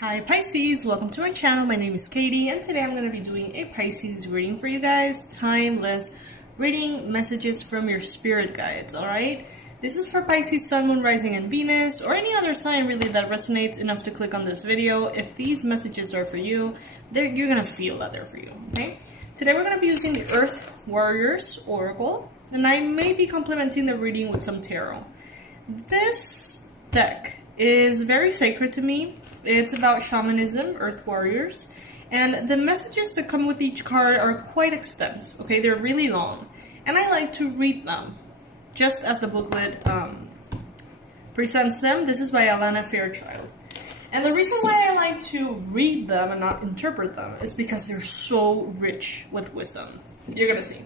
Hi Pisces, welcome to my channel. My name is Katie and today I'm going to be doing a Pisces reading for you guys. Timeless reading messages from your spirit guides, alright? This is for Pisces, Sun, Moon, Rising, and Venus, or any other sign really that resonates enough to click on this video. If these messages are for you, you're going to feel that they're for you, okay? Today we're going to be using the Earth Warriors Oracle, and I may be complementing the reading with some tarot. This deck is very sacred to me. It's about shamanism, earth warriors, and the messages that come with each card are quite extensive, okay? They're really long, and I like to read them, just as the booklet presents them. This is by Alana Fairchild. And the reason why I like to read them and not interpret them is because they're so rich with wisdom. You're gonna see.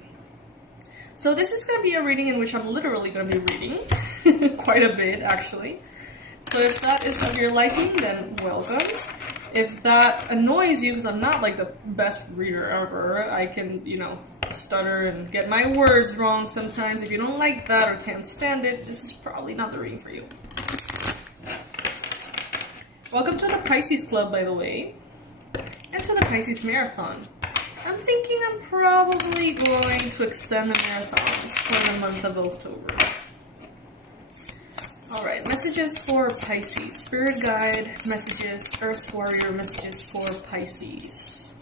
So this is gonna be a reading in which I'm literally gonna be reading, quite a bit actually. So if that is of your liking, then welcome. If that annoys you, because I'm not like the best reader ever, I can, stutter and get my words wrong sometimes. If you don't like that or can't stand it, this is probably not the reading for you. Welcome to the Pisces Club, by the way, and to the Pisces Marathon. I'm thinking I'm probably going to extend the marathons for the month of October. Alright, messages for Pisces. Spirit Guide messages, Earth Warrior messages for Pisces.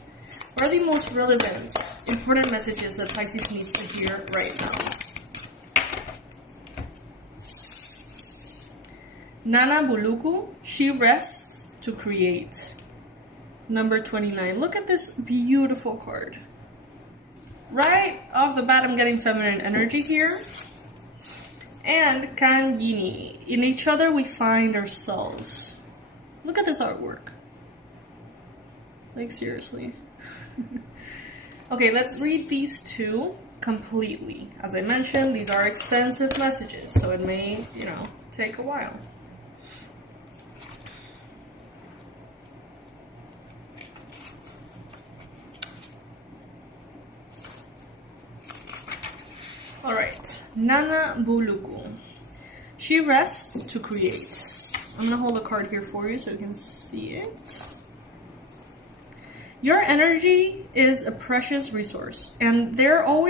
What are the most relevant, important messages that Pisces needs to hear right now? Nana Buluku, she rests to create. Number 29. Look at this beautiful card. Right off the bat, I'm getting feminine energy here. And Kanyini. In each other we find ourselves. Look at this artwork. Like, seriously. Okay, let's read these two completely. As I mentioned, these are extensive messages, so it may, take a while. Alright, Nana Buluku. She rests to create. I'm going to hold a card here for you so you can see it. Your energy is a precious resource, and there are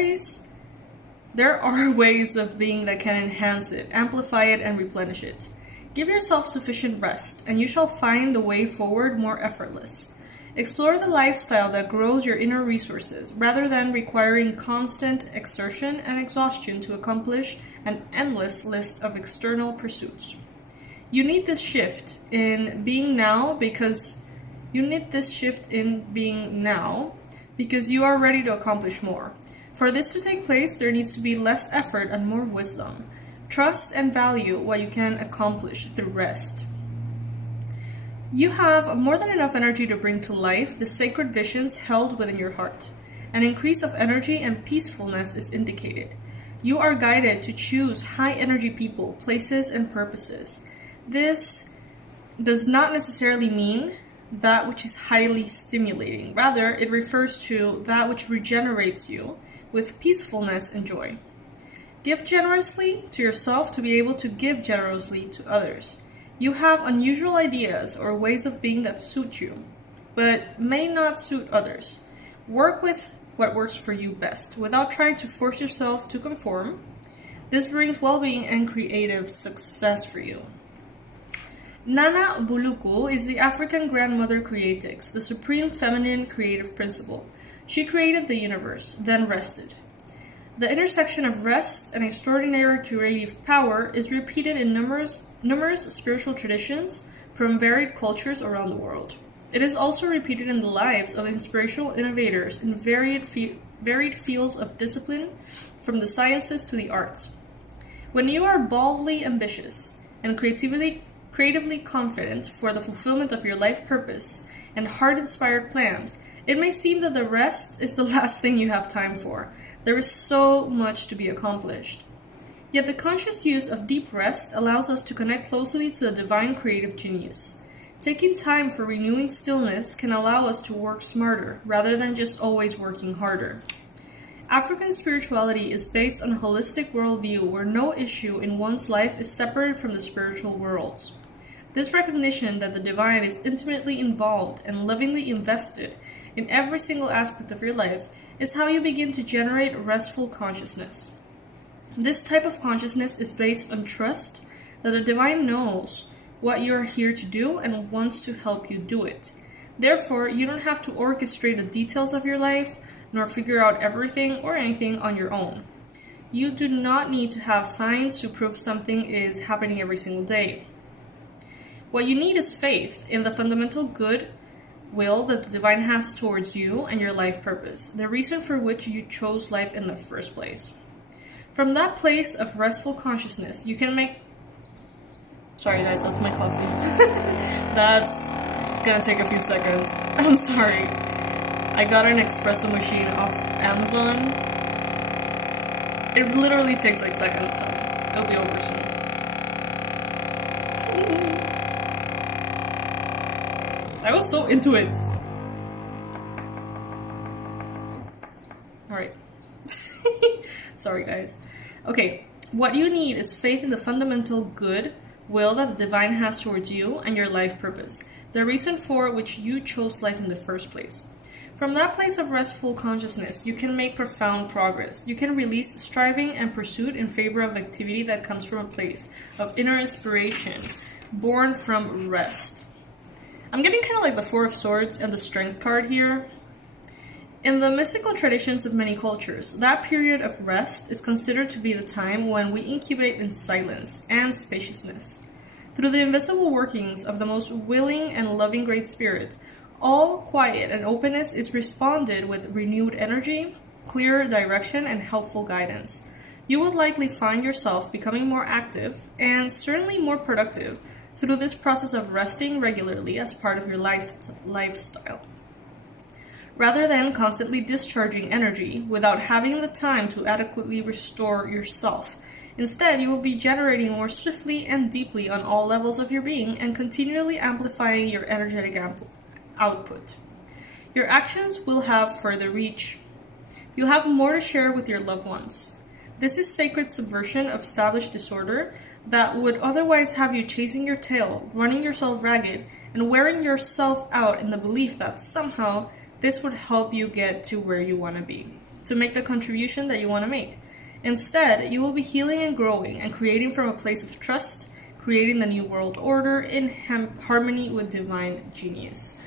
ways of being that can enhance it, amplify it, and replenish it. Give yourself sufficient rest, and you shall find the way forward more effortless. Explore the lifestyle that grows your inner resources, rather than requiring constant exertion and exhaustion to accomplish an endless list of external pursuits. You need this shift in being now because you are ready to accomplish more. For this to take place, there needs to be less effort and more wisdom. Trust and value what you can accomplish through rest. You have more than enough energy to bring to life the sacred visions held within your heart. An increase of energy and peacefulness is indicated. You are guided to choose high-energy people, places, and purposes. This does not necessarily mean that which is highly stimulating. Rather, it refers to that which regenerates you with peacefulness and joy. Give generously to yourself to be able to give generously to others. You have unusual ideas or ways of being that suit you, but may not suit others. Work with what works for you best, without trying to force yourself to conform. This brings well-being and creative success for you. Nana Buluku is the African grandmother creatrix, the supreme feminine creative principle. She created the universe, then rested. The intersection of rest and extraordinary creative power is repeated in numerous spiritual traditions from varied cultures around the world. It is also repeated in the lives of inspirational innovators in varied fields of discipline, from the sciences to the arts. When you are boldly ambitious and creatively confident for the fulfillment of your life purpose and heart-inspired plans, it may seem that the rest is the last thing you have time for. There is so much to be accomplished. Yet the conscious use of deep rest allows us to connect closely to the divine creative genius. Taking time for renewing stillness can allow us to work smarter, rather than just always working harder. African spirituality is based on a holistic worldview where no issue in one's life is separated from the spiritual worlds. This recognition that the divine is intimately involved and lovingly invested in every single aspect of your life is how you begin to generate restful consciousness. This type of consciousness is based on trust that the divine knows what you are here to do and wants to help you do it. Therefore, you don't have to orchestrate the details of your life, nor figure out everything or anything on your own. You do not need to have signs to prove something is happening every single day. What you need is faith in the fundamental good will that the divine has towards you and your life purpose, the reason for which you chose life in the first place. From that place of restful consciousness, you can make... Sorry guys, that's my coffee. That's gonna take a few seconds. I'm sorry. I got an espresso machine off Amazon. It literally takes like seconds, so it'll be over soon. I was so into it. Alright. Sorry guys. Okay, what you need is faith in the fundamental good will that the divine has towards you and your life purpose, the reason for which you chose life in the first place. From that place of restful consciousness, you can make profound progress. You can release striving and pursuit in favor of activity that comes from a place of inner inspiration, born from rest. I'm getting kind of like the Four of Swords and the Strength card here. In the mystical traditions of many cultures, that period of rest is considered to be the time when we incubate in silence and spaciousness. Through the invisible workings of the most willing and loving Great Spirit, all quiet and openness is responded with renewed energy, clear direction, and helpful guidance. You will likely find yourself becoming more active and certainly more productive through this process of resting regularly as part of your lifestyle. Rather than constantly discharging energy without having the time to adequately restore yourself. Instead, you will be generating more swiftly and deeply on all levels of your being and continually amplifying your energetic output. Your actions will have further reach. You'll have more to share with your loved ones. This is sacred subversion of established disorder that would otherwise have you chasing your tail, running yourself ragged, and wearing yourself out in the belief that somehow this would help you get to where you want to be, to make the contribution that you want to make. Instead, you will be healing and growing and creating from a place of trust, creating the new world order in harmony with divine genius.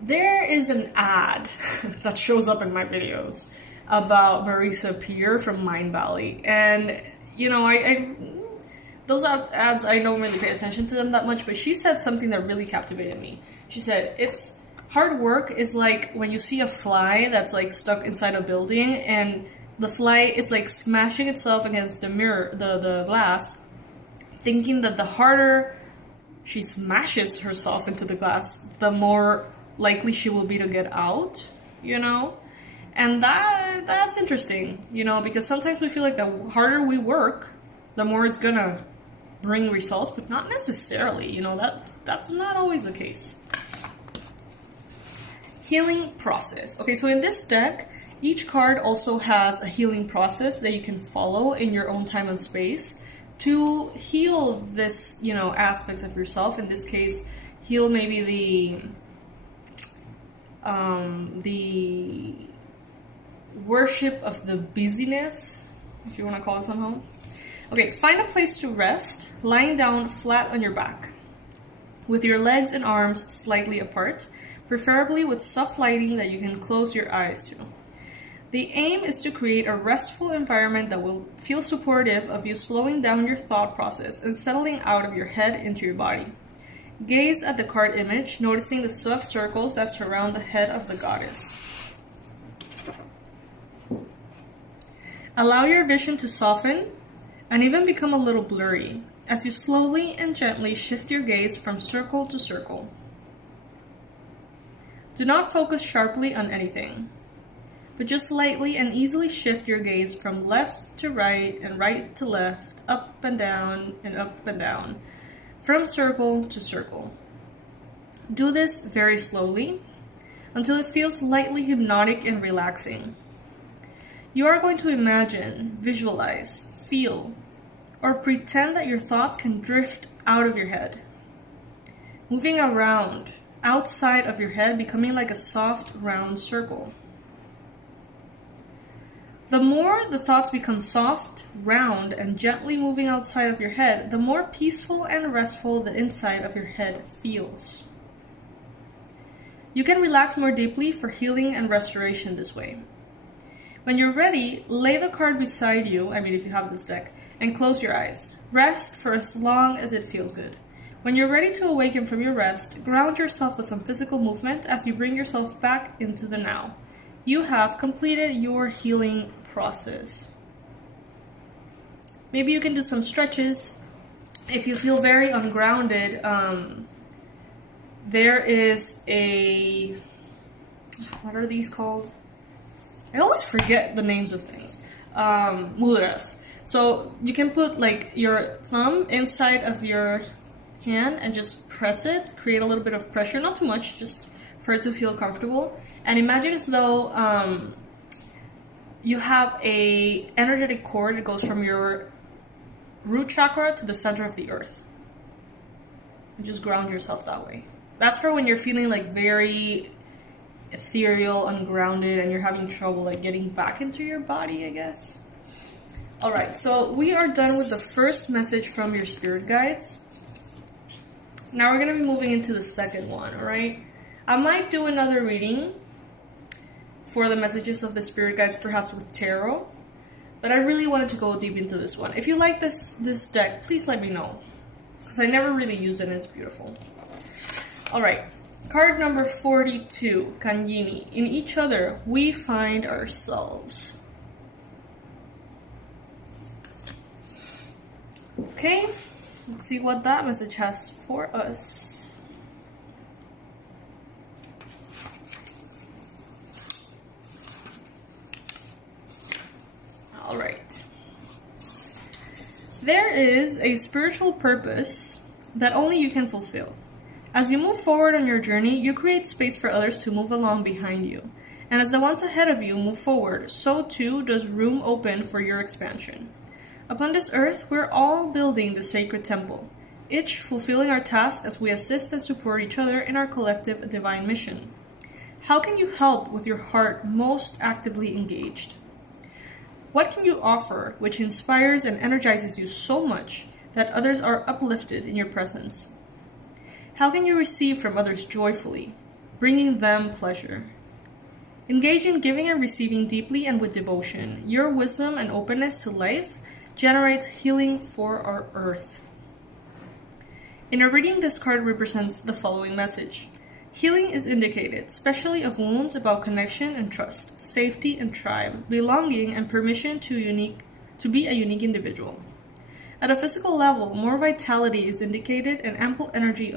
There is an ad that shows up in my videos about Marisa Peer from Mind Valley, and you know, those ads, I don't really pay attention to them that much, but she said something that really captivated me. She said, hard work is like when you see a fly that's like stuck inside a building and the fly is like smashing itself against the mirror, the glass, thinking that the harder she smashes herself into the glass, the more likely she will be to get out, you know? And that's interesting, you know, because sometimes we feel like the harder we work, the more it's gonna bring results, but not necessarily, you know, that's not always the case. Healing process. Okay, so in this deck, each card also has a healing process that you can follow in your own time and space to heal this, you know, aspects of yourself. In this case, heal maybe the worship of the busyness, if you want to call it somehow. Okay, find a place to rest, lying down flat on your back, with your legs and arms slightly apart, preferably with soft lighting that you can close your eyes to. The aim is to create a restful environment that will feel supportive of you slowing down your thought process and settling out of your head into your body. Gaze at the card image, noticing the soft circles that surround the head of the goddess. Allow your vision to soften and even become a little blurry as you slowly and gently shift your gaze from circle to circle. Do not focus sharply on anything, but just lightly and easily shift your gaze from left to right and right to left, up and down and up and down, from circle to circle. Do this very slowly until it feels lightly hypnotic and relaxing. You are going to imagine, visualize, feel, or pretend that your thoughts can drift out of your head, moving around outside of your head, becoming like a soft round circle. The more the thoughts become soft, round, and gently moving outside of your head, the more peaceful and restful the inside of your head feels. You can relax more deeply for healing and restoration this way. When you're ready, lay the card beside you, if you have this deck, and close your eyes. Rest for as long as it feels good. When you're ready to awaken from your rest, ground yourself with some physical movement as you bring yourself back into the now. You have completed your healing process. Maybe you can do some stretches. If you feel very ungrounded, there is what are these called? I always forget the names of things. Mudras. So you can put like your thumb inside of your hand and just press it, create a little bit of pressure, not too much, just for it to feel comfortable. And imagine as though you have a energetic cord that goes from your root chakra to the center of the earth. And just ground yourself that way. That's for when you're feeling like very ethereal, ungrounded, and you're having trouble like getting back into your body, I guess. Alright, so we are done with the first message from your spirit guides. Now we're going to be moving into the second one, alright? I might do another reading for the messages of the spirit guides, perhaps with tarot, but I really wanted to go deep into this one. If you like this deck, please let me know, because I never really use it and it's beautiful. Alright, card number 42, Kanjini. In each other, we find ourselves. Okay, let's see what that message has for us. Alright. There is a spiritual purpose that only you can fulfill. As you move forward on your journey, you create space for others to move along behind you. And as the ones ahead of you move forward, so too does room open for your expansion. Upon this earth, we're all building the sacred temple, each fulfilling our task as we assist and support each other in our collective divine mission. How can you help with your heart most actively engaged? What can you offer which inspires and energizes you so much that others are uplifted in your presence? How can you receive from others joyfully, bringing them pleasure? Engage in giving and receiving deeply and with devotion. Your wisdom and openness to life generates healing for our earth. In a reading, this card represents the following message. Healing is indicated, especially of wounds about connection and trust, safety and tribe, belonging and permission to be a unique individual. At a physical level, more vitality is indicated and ample energy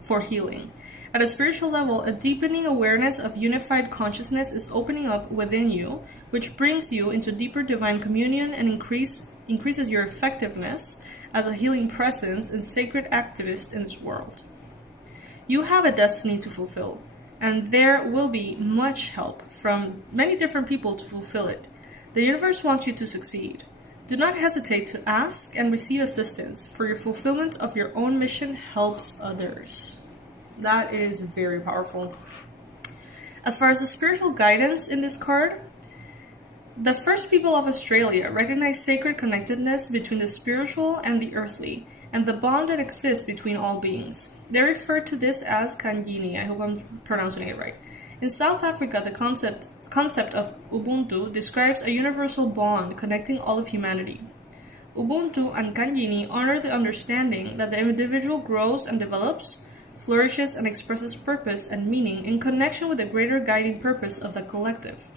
for healing. At a spiritual level, a deepening awareness of unified consciousness is opening up within you, which brings you into deeper divine communion and increases your effectiveness as a healing presence and sacred activist in this world. You have a destiny to fulfill, and there will be much help from many different people to fulfill it. The universe wants you to succeed. Do not hesitate to ask and receive assistance, for your fulfillment of your own mission helps others. That is very powerful. As far as the spiritual guidance in this card, the first people of Australia recognize sacred connectedness between the spiritual and the earthly, and the bond that exists between all beings. They refer to this as Kanjini. I hope I'm pronouncing it right. In South Africa, the concept of Ubuntu describes a universal bond connecting all of humanity. Ubuntu and Kanjini honor the understanding that the individual grows and develops, flourishes and expresses purpose and meaning in connection with the greater guiding purpose of the collective.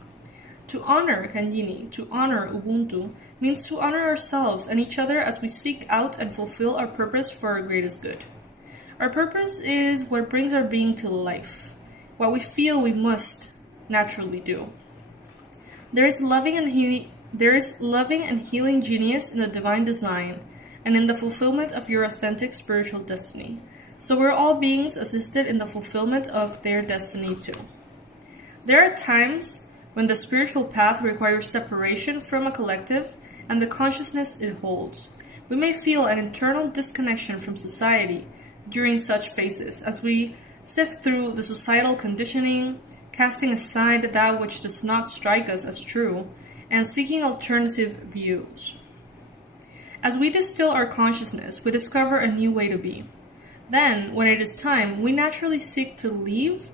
To honor Kanjini, to honor Ubuntu, means to honor ourselves and each other as we seek out and fulfill our purpose for our greatest good. Our purpose is what brings our being to life, what we feel we must naturally do. There is loving and healing genius in the divine design and in the fulfillment of your authentic spiritual destiny. So we're all beings assisted in the fulfillment of their destiny too. There are times when the spiritual path requires separation from a collective and the consciousness it holds. We may feel an internal disconnection from society during such phases as we sift through the societal conditioning, casting aside that which does not strike us as true, and seeking alternative views. As we distill our consciousness, we discover a new way to be. Then, when it is time, we naturally seek to live,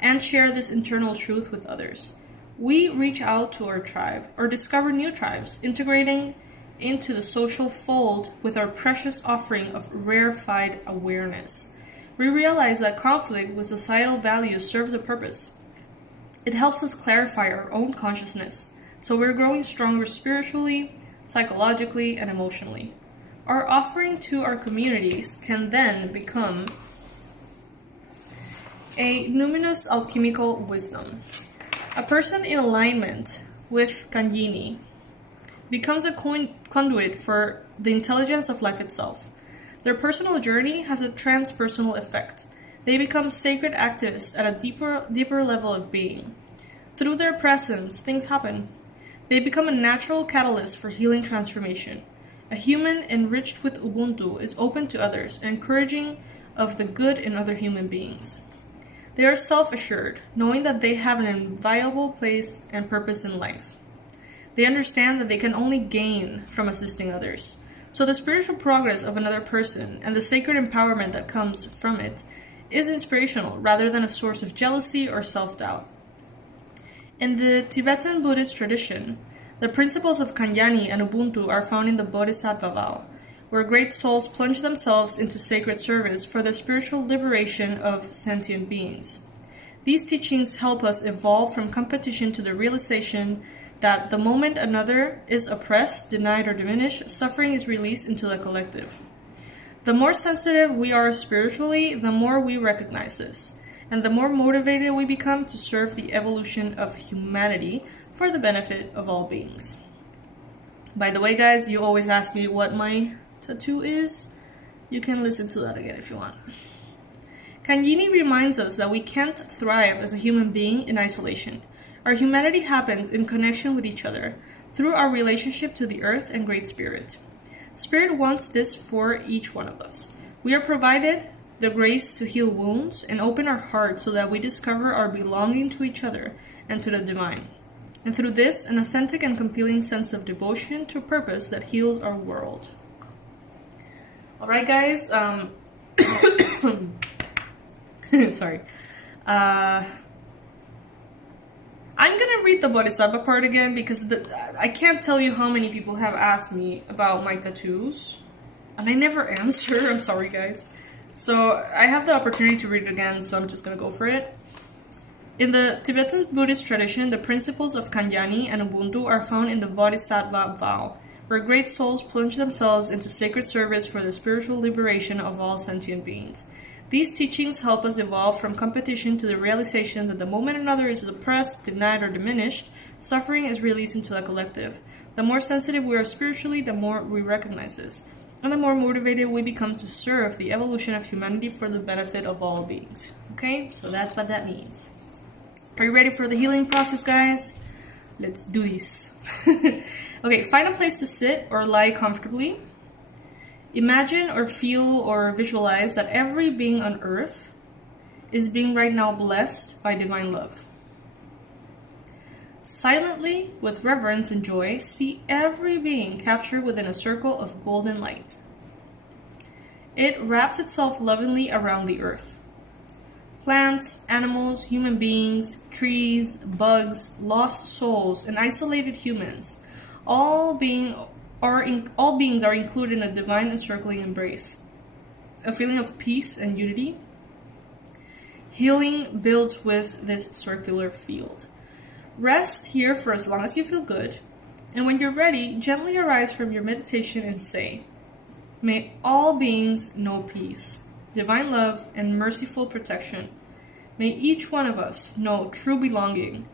and share this internal truth with others. We reach out to our tribe, or discover new tribes, integrating into the social fold with our precious offering of rarefied awareness. We realize that conflict with societal values serves a purpose. It helps us clarify our own consciousness, so we're growing stronger spiritually, psychologically, and emotionally. Our offering to our communities can then become a numinous alchemical wisdom. A person in alignment with Kundalini becomes a conduit for the intelligence of life itself. Their personal journey has a transpersonal effect. They become sacred activists at a deeper level of being. Through their presence, things happen. They become a natural catalyst for healing transformation. A human enriched with Ubuntu is open to others, encouraging of the good in other human beings. They are self-assured, knowing that they have an inviolable place and purpose in life. They understand that they can only gain from assisting others. So the spiritual progress of another person and the sacred empowerment that comes from it is inspirational rather than a source of jealousy or self-doubt. In the Tibetan Buddhist tradition, the principles of Kundalini and Ubuntu are found in the Bodhisattva vow, where great souls plunge themselves into sacred service for the spiritual liberation of sentient beings. These teachings help us evolve from competition to the realization that the moment another is oppressed, denied, or diminished, suffering is released into the collective. The more sensitive we are spiritually, the more we recognize this, and the more motivated we become to serve the evolution of humanity for the benefit of all beings. By the way, guys, you always ask me what my tattoo is. You can listen to that again if you want. Kundalini reminds us that we can't thrive as a human being in isolation. Our humanity happens in connection with each other, through our relationship to the earth and Great Spirit. Spirit wants this for each one of us. We are provided the grace to heal wounds and open our hearts so that we discover our belonging to each other and to the divine. And through this, an authentic and compelling sense of devotion to purpose that heals our world. Alright, guys, sorry. I'm gonna read the Bodhisattva part again because I can't tell you how many people have asked me about my tattoos, and I never answer. I'm sorry, guys. So I have the opportunity to read it again, so I'm just gonna go for it. In the Tibetan Buddhist tradition, the principles of Kundalini and Ubuntu are found in the Bodhisattva vow, where great souls plunge themselves into sacred service for the spiritual liberation of all sentient beings. These teachings help us evolve from competition to the realization that the moment another is oppressed, denied, or diminished, suffering is released into the collective. The more sensitive we are spiritually, the more we recognize this, and the more motivated we become to serve the evolution of humanity for the benefit of all beings. Okay, so that's what that means. Are you ready for the healing process, guys? Let's do this. Okay, find a place to sit or lie comfortably. Imagine or feel or visualize that every being on earth is being right now blessed by divine love. Silently, with reverence and joy, see every being captured within a circle of golden light. It wraps itself lovingly around the earth. Plants, animals, human beings, trees, bugs, lost souls, and isolated humans, all beings are included in a divine encircling embrace. A feeling of peace and unity. Healing builds with this circular field. Rest here for as long as you feel good, and when you're ready, gently arise from your meditation and say, "May all beings know peace, divine love, and merciful protection. May each one of us know true belonging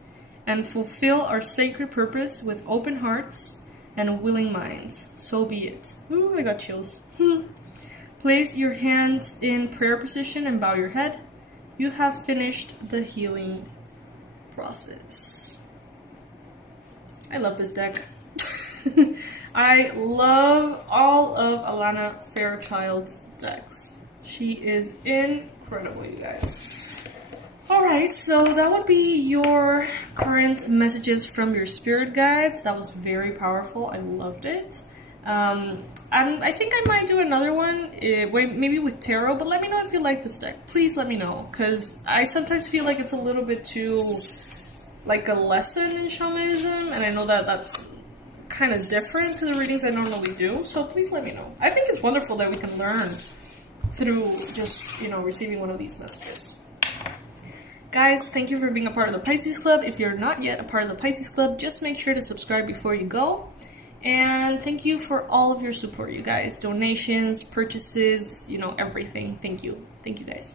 and fulfill our sacred purpose with open hearts and willing minds. So be it." Ooh, I got chills. Place your hands in prayer position and bow your head. You have finished the healing process. I love this deck. I love all of Alana Fairchild's decks. She is incredible, you guys. Alright, so that would be your current messages from your spirit guides. That was very powerful. I loved it. I think I might do another one, maybe with tarot, but let me know if you like this deck. Please let me know, because I sometimes feel like it's a little bit too, like, a lesson in shamanism, and I know that that's kind of different to the readings I normally do, so please let me know. I think it's wonderful that we can learn through just, you know, receiving one of these messages. Guys, thank you for being a part of the Pisces Club. If you're not yet a part of the Pisces Club, just make sure to subscribe before you go. And thank you for all of your support, you guys. Donations, purchases, you know, everything. Thank you. Thank you, guys.